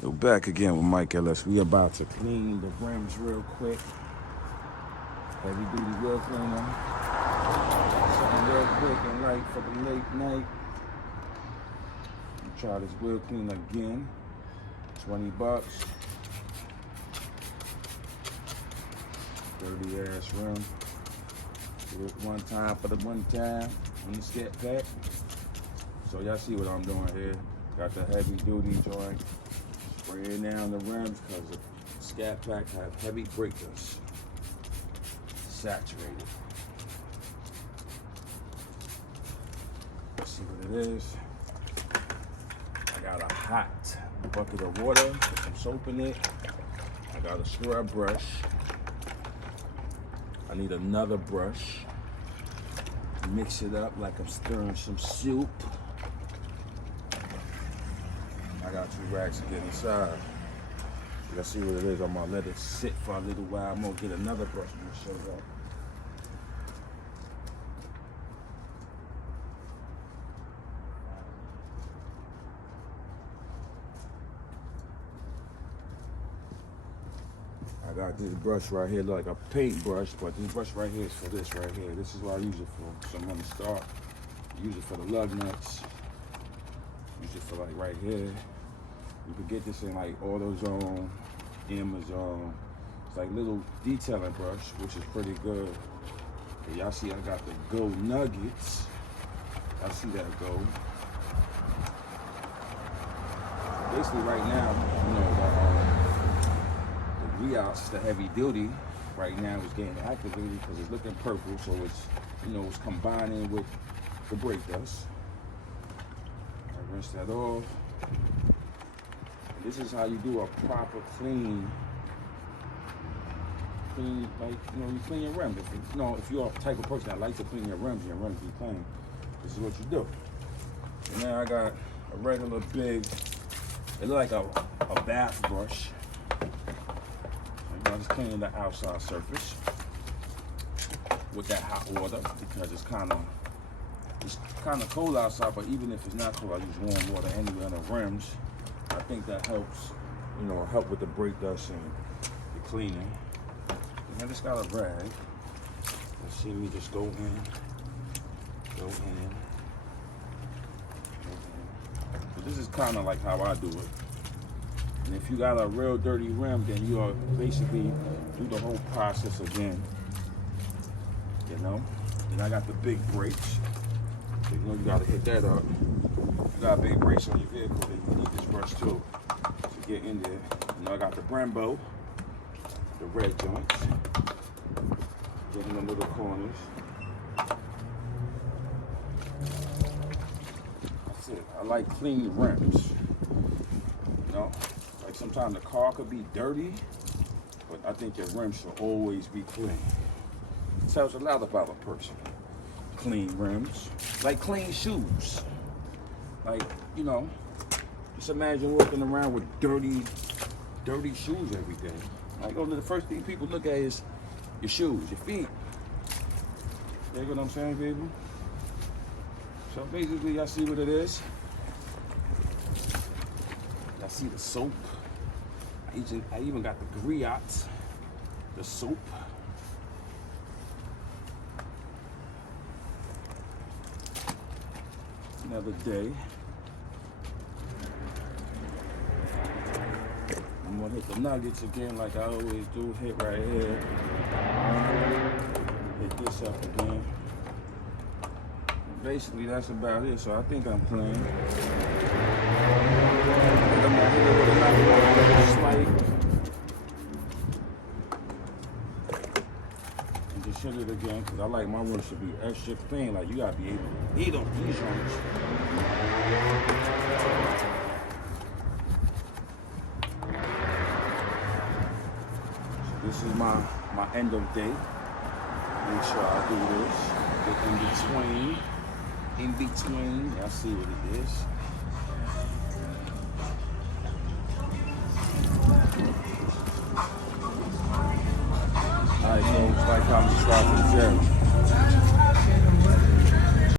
We're back again with Mike Ellis. We about to clean the rims real quick. Heavy duty wheel cleaner. Something real quick and light for the late night. Try this wheel cleaner again. $20. Dirty ass rim. Do it one time for the one time on the SCATPACK. So y'all see what I'm doing here. Got the heavy duty joint. Spraying down the rims because the SCATPACK have heavy breakers. Saturated. Let's see what it is. I got a hot bucket of water with some soap in it. I got a scrub brush. I need another brush. Mix it up like I'm stirring some soup. I got 2 racks to get inside. Let's see what it is. I'm gonna let it sit for a little while. I'm gonna get another brush when it shows up. I got this brush right here, like a paint brush, but this brush right here is for this right here. This is what I use it for. So I'm gonna start. Use it for the lug nuts. Use it for like right here. You can get this in like AutoZone, Amazon. It's like little detailing brush, which is pretty good. Okay, y'all see I got the Go Nuggets. I see that Go. Basically right now, you know, the Rios, the heavy duty, right now is getting activated because it's looking purple, so it's, you know, it's combining with the brake dust. I rinse that off. And this is how you do a proper clean, like, you know, you clean your rims. If you're a type of person that likes to clean your rims be clean, this is what you do. And now I got a regular big, it looks like a bath brush. I'm just cleaning the outside surface with that hot water because it's kind of cold outside. But even if it's not cold, I use warm water anyway on the rims. I think that helps, you know, help with the brake dust and the cleaning. And I just got a rag. Let's see me just go in. But this is kind of like how I do it. And if you got a real dirty rim, then you are basically do the whole process again. You know? And I got the big brakes. So you know you gotta hit that up. You got big brakes on your vehicle, then you need this brush too to get in there. You know I got the Brembo, the red joints. Get in the little corners. That's it. I like clean rims. You know? Like sometimes the car could be dirty, but I think your rims should always be clean. It tells a lot about a person. Clean rims, like clean shoes. Like, you know, just imagine walking around with dirty shoes every day. Like, the first thing people look at is your shoes, your feet. You know what I'm saying, people? So basically, y'all see what it is. Y'all see the soap. I even got the griots, the soap. Another day. I'm gonna hit the nuggets again like I always do. Hit right here. Hit this up again. And basically, that's about it. So I think I'm clean. And just hit it again because I like my rims to be extra clean. Like you gotta be able to eat on these joints. So this is my end of day. Make sure I do this. Get in between. Y'all see what it is. Alright, so like, comment, subscribe to the channel.